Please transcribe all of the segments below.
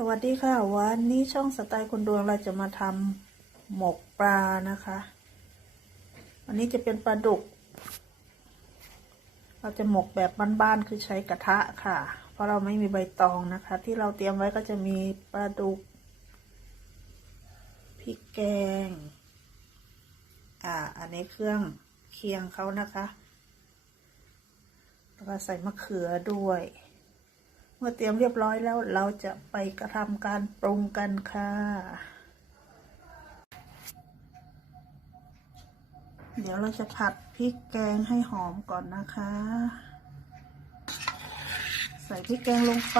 สวัสดีค่ะ วันนี้ช่องสไตล์คนดวงเราจะมาทำหมกปลานะคะ วันนี้จะเป็นปลาดุก เราจะหมกแบบบ้านๆคือใช้กระทะค่ะ เพราะเราไม่มีใบตองนะคะ ที่เราเตรียมไว้ก็จะมีปลาดุกพริกแกง อ่า อันนี้เครื่องเคียงเขานะคะ แล้วก็ใส่มะเขือด้วย เมื่อเตรียมเรียบร้อยแล้วเราจะไปกระทำการปรุงกันค่ะ เดี๋ยวเราจะผัดพริกแกงให้หอมก่อนนะคะ ใส่พริกแกงลงไป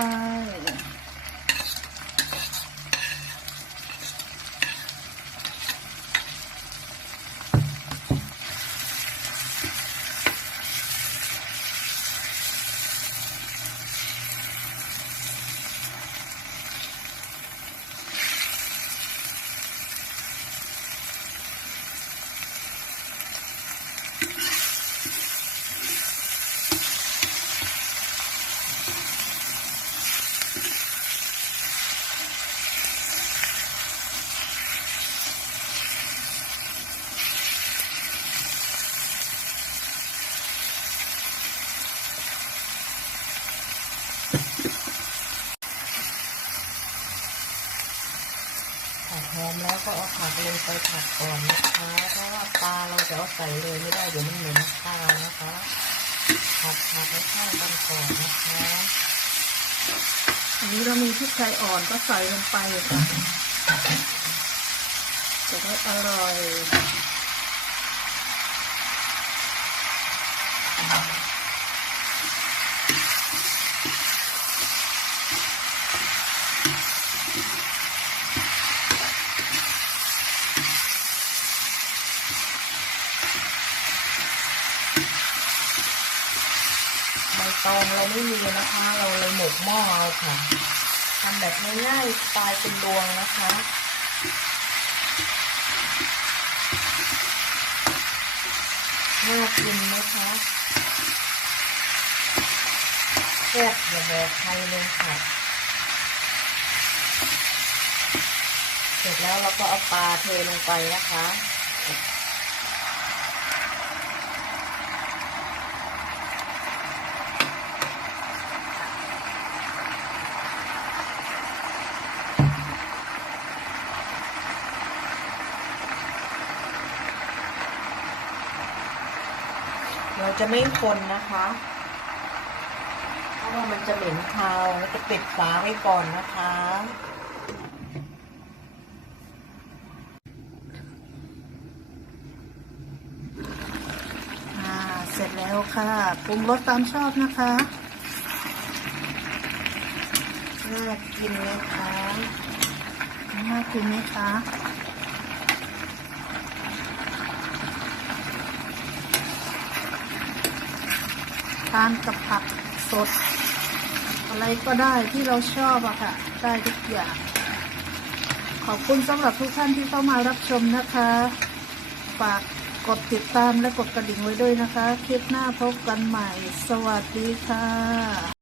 ผัดหอมแล้วก็เอาผักลงไปผัดก่อนนะคะ เพราะว่าปลาเราจะเอาใส่เลยไม่ได้เดี๋ยวมันเหม็นข้านะคะ ผัดผักให้เข้ากันก่อนนะคะอันนี้เรามีพริกไทยอ่อนก็ใส่ลงไปค่ะจะได้อร่อย ตองเราไม่มีนะคะ เราเลยหมกหม้อเอาค่ะทำแบบง่ายๆสไตล์เป็นดวงนะคะน่ากินนะคะแซ่บอย่าบอกใครเลยค่ะ เสร็จแล้วเราก็เอาปลาเทลงไปนะคะ เราจะไม่คนนะคะ เพราะว่ามันจะเหม็นคาวแล้วจะปิดฝาไว้ก่อนนะคะ เสร็จแล้วค่ะปรุงรสตามชอบนะคะน่ากินไหมคะน่ากินไหมคะ ทานกับผักสด อะไรก็ได้ที่เราชอบอะค่ะ ได้ทุกอย่าง ขอบคุณสำหรับทุกท่านที่เข้ามารับชมนะคะ ฝากกดติดตามและกดกระดิ่งไว้ด้วยนะคะ คลิปหน้าพบกันใหม่ สวัสดีค่ะ